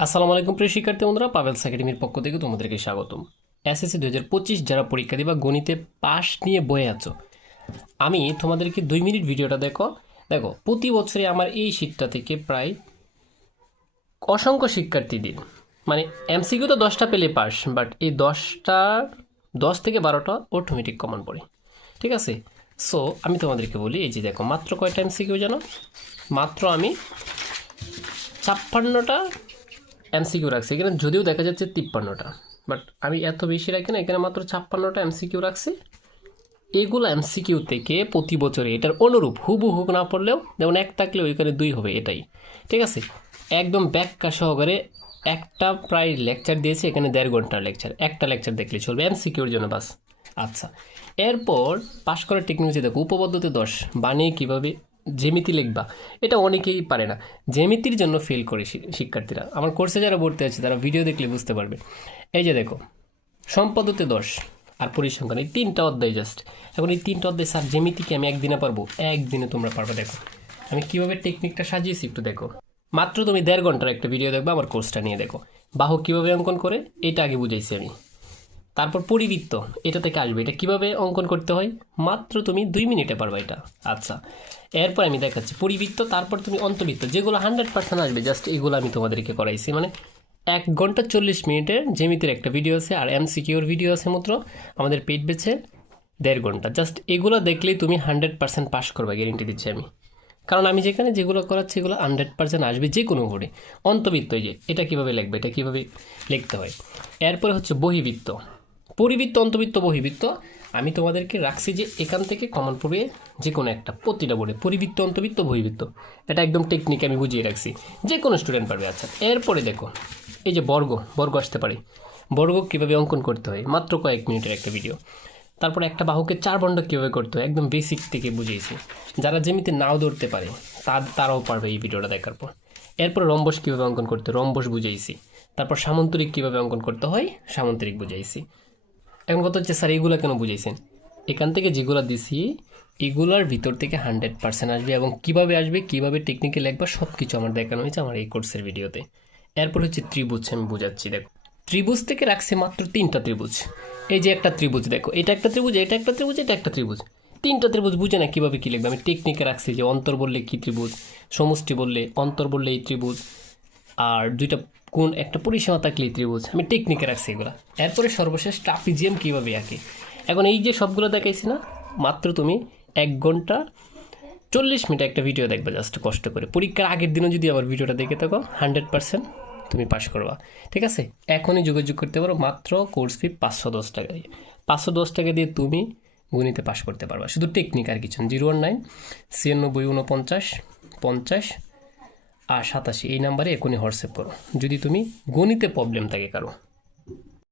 আসসালামু আলাইকুম প্রিয় শিক্ষার্থী বন্ধুরা, পাভেলস একাডেমির পক্ষ থেকে তোমাদেরকে স্বাগতম। এসএসসি দু হাজার পঁচিশ যারা পরীক্ষা দিবা গণিতে পাস নিয়ে বয়ে আছো, আমি তোমাদেরকে দুই মিনিট ভিডিওটা দেখো। দেখো, প্রতি বছরে আমার এই শীটটা থেকে প্রায় অসংখ্য শিক্ষার্থীদের মানে এমসিকিউ তো দশটা পেলে পাস বাট এই দশটার দশ থেকে বারোটা অটোমেটিক কমন পড়ে। ঠিক আছে? সো আমি তোমাদেরকে বলি, এই যে দেখো, মাত্র কয়টা এমসিকিউ জানো? মাত্র আমি ছাপ্পান্নটা এমসিকিউ রাখছি। এখানে যদিও দেখা যাচ্ছে তিপ্পান্নটা বাট আমি এত বেশি রাখি না, এখানে মাত্র ছাপ্পান্নটা এমসিকিউ রাখছি। এগুলো এমসিকিউ থেকে প্রতি বছরে এটার অনুরূপ হুবু হুক না পড়লেও, যেমন এক থাকলে ওইখানে দুই হবে এটাই। ঠিক আছে? একদম ব্যাখ্যা সহকারে একটা প্রায় লেকচার দিয়েছে, এখানে দেড় ঘণ্টার লেকচার একটা লেকচার দেখলে চলবে, এমসিকিউর জন্য বাস। আচ্ছা এরপর পাশ করার টেকনিক দেখো উপপদ্ধতি দশ, বানিয়ে কীভাবে জ্যামিতি লিখবা, এটা অনেকেই পারে না। জ্যামিতির জন্য ফেল করে শিক্ষার্থীরা। আমার কোর্সে যারা ভর্তি আছে, তারা ভিডিও দেখলে বুঝতে পারবে। এই যে দেখো, সম্পদতে দশ আর পরিসংখ্যান, এই তিনটা অধ্যায় জাস্ট এখন এই তিনটা অধ্যায় স্যার জ্যামিতিকে আমি একদিনে পারব? একদিনে তোমরা পারবে, দেখো। আমি কীভাবে টেকনিকটা সাজিয়েছি একটু দেখো। মাত্র তুমি দেড় ঘণ্টার একটা ভিডিও দেখবে, আমার কোর্সটা নিয়ে দেখো। বাহু কীভাবে অঙ্কন করে, এটা আগে বুঝাইছি আমি। তারপর পরিবৃত্ত, এটা থেকে আসবে। এটা কীভাবে অঙ্কন করতে হয়? মাত্র তুমি দুই মিনিটে পারবে এটা। আচ্ছা এরপর আমি দেখাচ্ছি পরিবৃত্ত, তারপর তুমি অন্তবৃত্ত যেগুলো হান্ড্রেড পার্সেন্ট আসবে জাস্ট এগুলো আমি তোমাদেরকে করাইছি। মানে এক ঘণ্টা চল্লিশ মিনিটের জেমিতির একটা ভিডিও আছে আর এমসিকিউর ভিডিও আছে মাত্র। আমাদের পেট বেছে দেড় ঘণ্টা। জাস্ট এগুলো দেখলেই তুমি হান্ড্রেড পার্সেন্ট পাস করবে গ্যারেন্টি দিচ্ছি আমি। কারণ আমি যেখানে যেগুলো করাচ্ছি, এগুলো হান্ড্রেড পার্সেন্ট আসবে যে কোনো ঘরে অন্তবৃত্ত যে, এটা কীভাবে লিখবে, এটা কীভাবে লিখতে হয়? এরপরে হচ্ছে বহিবৃত্ত। পরিবৃত্ত, অন্তবৃত্ত, বহিবৃত্ত। আমি তোমাদেরকে রাখছি যে এখান থেকে কমন পড়বে যে কোনো একটা, প্রতিটা বোর্ডে পরিবৃত্ত, অন্তবৃত্ত, বহিবৃত্ত। এটা একদম টেকনিক আমি বুঝিয়ে রাখছি। যে কোনো স্টুডেন্ট পারবে আচ্ছা। এরপরে দেখো, এই যে বর্গ বর্গ আসতে পারে। বর্গ কীভাবে অঙ্কন করতে হয়? মাত্র কয়েক মিনিটের একটা ভিডিও তারপর একটা বাহুকে চার বন্ড কীভাবে করতে হয়? একদম বেসিক থেকে বুঝিয়েছি। যারা যেমিতে নাও ধরতে পারে তা তারাও পারবে এই ভিডিওটা দেখার পর। এরপর রম্বস কীভাবে অঙ্কন করতে হয়? রম্বস বুঝাইছি। তারপর সামন্তরিক কীভাবে অঙ্কন করতে হয়? সামন্তরিক বুঝাইছি। এখন কথা হচ্ছে স্যার, এইগুলো কেন বুঝাইছেন? এখান থেকে যেগুলো দিছি, এগুলার ভিতর থেকে হান্ড্রেড পার্সেন্ট আসবে এবং কীভাবে আসবে, কীভাবে টেকনিকে লিখবা সব কিছু আমার দেখানো হয়েছে আমার এই কোর্সের ভিডিওতে এরপর হচ্ছে ত্রিভুজ, আমি বোঝাচ্ছি, দেখো। ত্রিভুজ থেকে রাখছে মাত্র তিনটা ত্রিভুজ। এই যে একটা ত্রিভুজ, দেখো, এটা একটা ত্রিভুজ, এটা একটা ত্রিভুজ, এটা একটা ত্রিভুজ। তিনটা ত্রিভুজ বুঝে না কীভাবে কী লিখবে? আমি টেকনিকে রাখছি যে অন্তর বললে কী ত্রিভুজ, সমষ্টি বললে অন্তর বললে এই ত্রিভুজ, আর দুইটা কোন একটা পরিসীমা থাকলে ত্রিভুজ। আমি টেকনিকে রাখছি এগুলো। এরপরে সর্বশেষ ট্রাপিজিয়াম কীভাবে আঁকে? এখন এই যে সবগুলো দেখাইছি না, মাত্র তুমি এক ঘণ্টা চল্লিশ মিনিট একটা ভিডিও দেখবে জাস্ট কষ্ট করে। পরীক্ষার আগের দিনও যদি আমার ভিডিওটা দেখে থাকো হান্ড্রেড পার্সেন্ট তুমি পাস করবা। ঠিক আছে? এখনই যোগাযোগ করতে পারো, মাত্র কোর্স ফি পাঁচশো দশ টাকা দিয়ে পাঁচশো দশ টাকা দিয়ে তুমি গণিতে পাস করতে পারবা। শুধু টেকনিক আর কিছু জিরো ওয়ান নাইন ছিয়ানব্বই উনপঞ্চাশ, পঞ্চাশ আর সাতাশি এই নাম্বারে এখনই হোয়াটসঅ্যাপ করো। যদি তুমি গণিতে প্রবলেম থাকে কারও